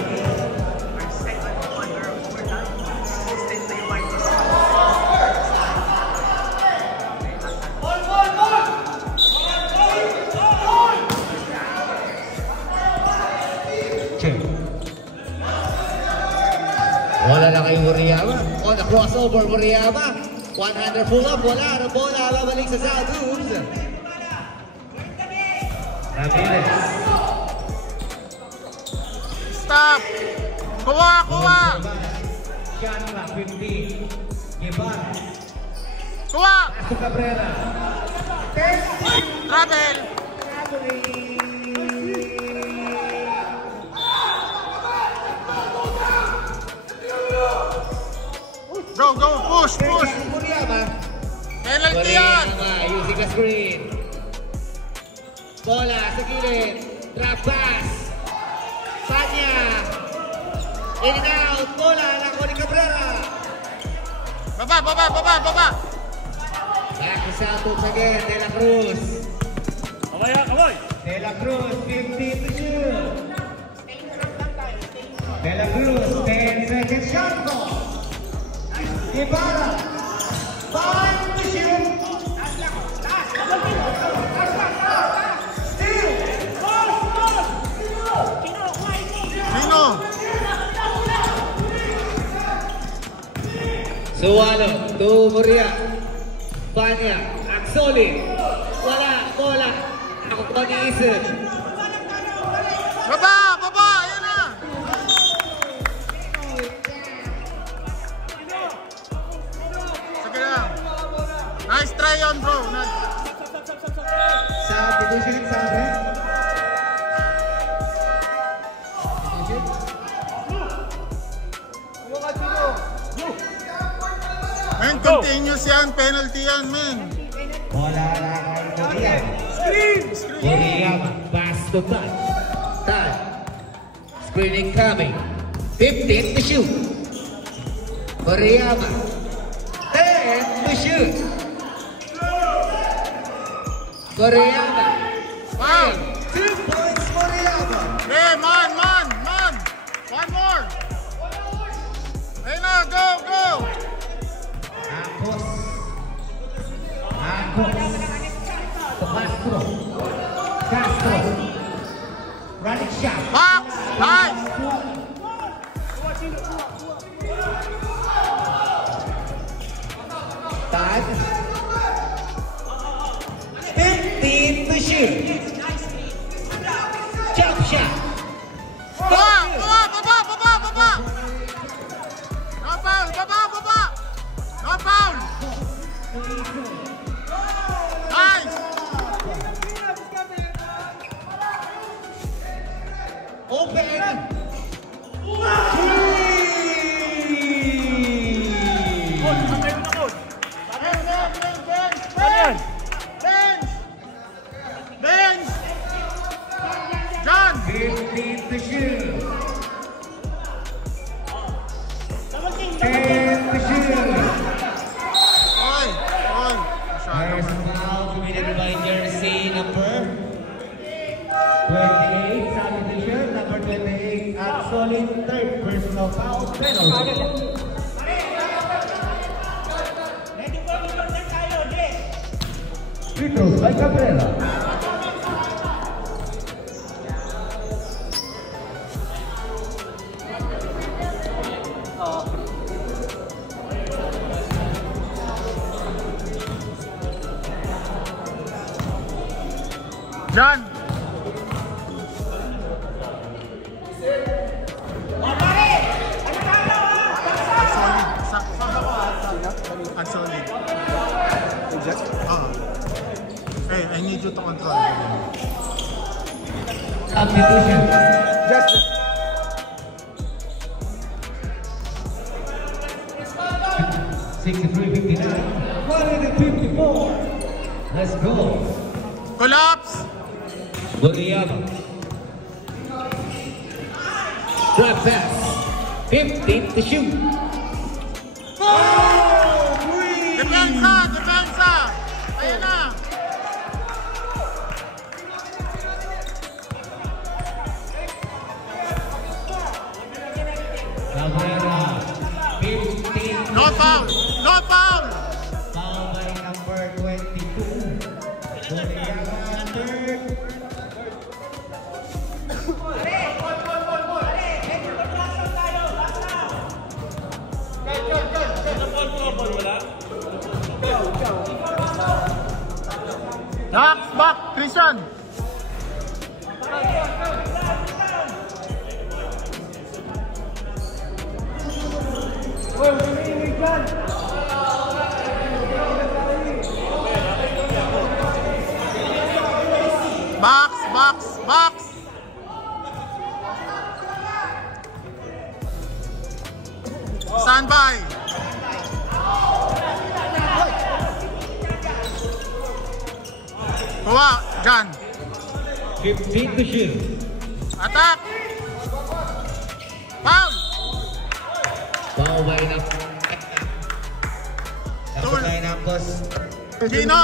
Wala na kay Muriyama. On the crossover, Muriyama. 100 pull up, wala na bola. Babalik sa South Hoops. Ramirez. Stop! Kuha! Shot clock, 15. Guevara. Kuha! Paso Cabrera. Travel! Go! Push! Muriyama. Penalty yan! Muriyama using the screen. Bola sa gilid. Drop pass. Sanya. In and out. Bola na Connie Cabrera. Baba! Back to South Hoops again. De La Cruz. Kamay! De La Cruz, 15 to shoot. De La Cruz, 10 seconds shot clock. Ibarra, 5 to shoot. Steal. Nino! Suwalo, to Muria. Panya, Axoli. Wala, bola. Ako pag-iisip. Baba! Ayan na! Sige lang. Nice try on, bro. Substitution, sabi. Men, continuous yan. Penalty yan, men. Bola na kay Muria. Muria, pass to touch. Touch. Screening coming. 15 to shoot. Muriyama. 10. 10 to shoot. Moriyama. Foul! 2 points Moriyama. Hey, man! One more! Ayun na, go! Akos. To Castro. Running shot. Box! Nice! Tad. 15 to shoot. Jump shot. Baba! No foul! Nice! Open. Bench! John! 15 to shoot. 10 to shoot. Oy! There's a foul committed by jersey number 28, Sabi t-shirt, number 28, at solid third personal foul penalty. Free throws by Cabrera. John! Ang solid. Hey, I need you to control the game. Substitution. Just 63-59, 154. Let's go. Collapse! Moriyama. Drop pass. 15 to shoot. Depensa! Ayan na! Cabrera. 15. No foul! Foul by number 22. Moriyama third. Back! Christian! Box! Stand by! Kuha, John! 15 to shoot. Attack! Foul! Foul by number. Chino!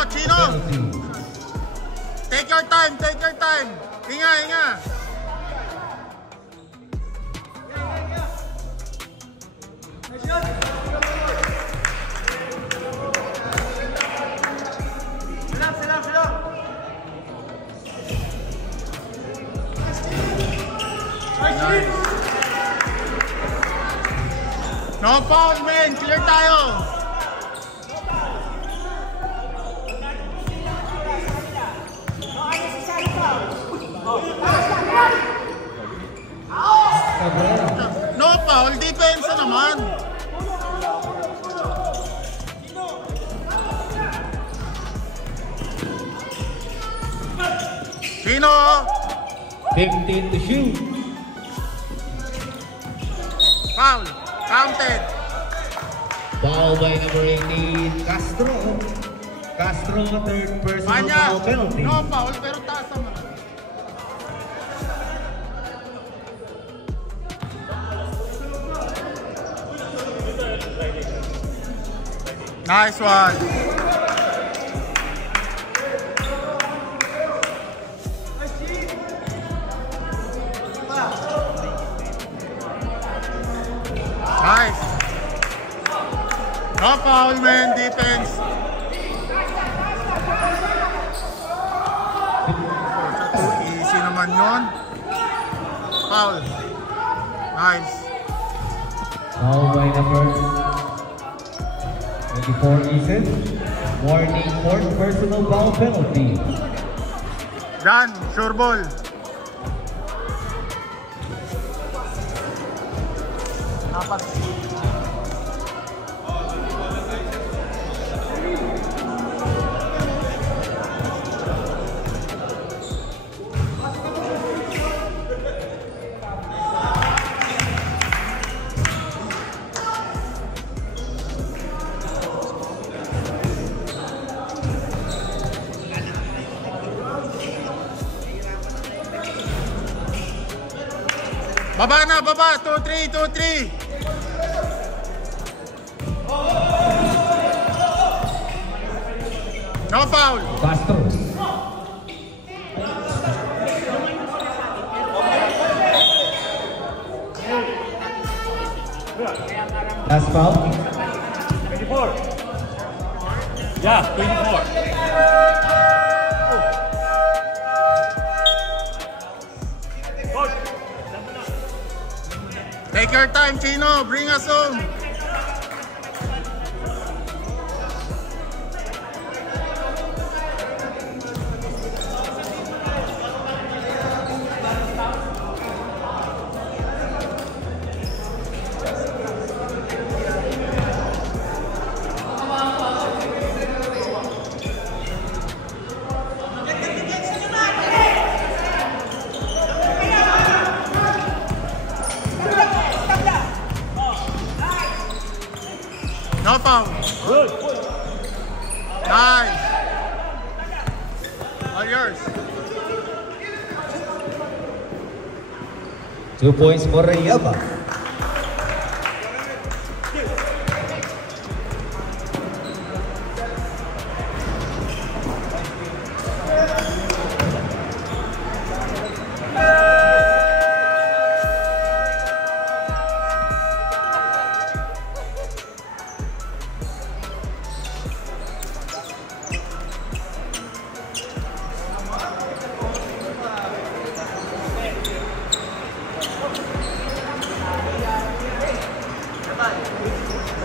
Take your time! Hinga! No foul, men! Clear tayo! No foul, depensa naman! Chino! 15 to shoot. Foul! Counted! Foul by number 18, Castro. Castro, third personal Manya! foul penalty. No foul, pero taas naman. Nice one. Nice. No foul, man. Defense. Easy naman yun. Foul. Nice. Foul by number 24, Ethan. Warning, fourth personal foul penalty. Done. Sure ball. Dapat. Baba na, baba. 2-3, 2-3. No foul. Castro. Last foul. 24. Yeah, 24. Coach, Take your time, Chino. Bring us home. No foul. good. Nice. All yours. 2 points for Rayaba.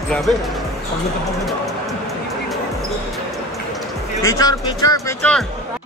Grabe. Picture, picture, picture.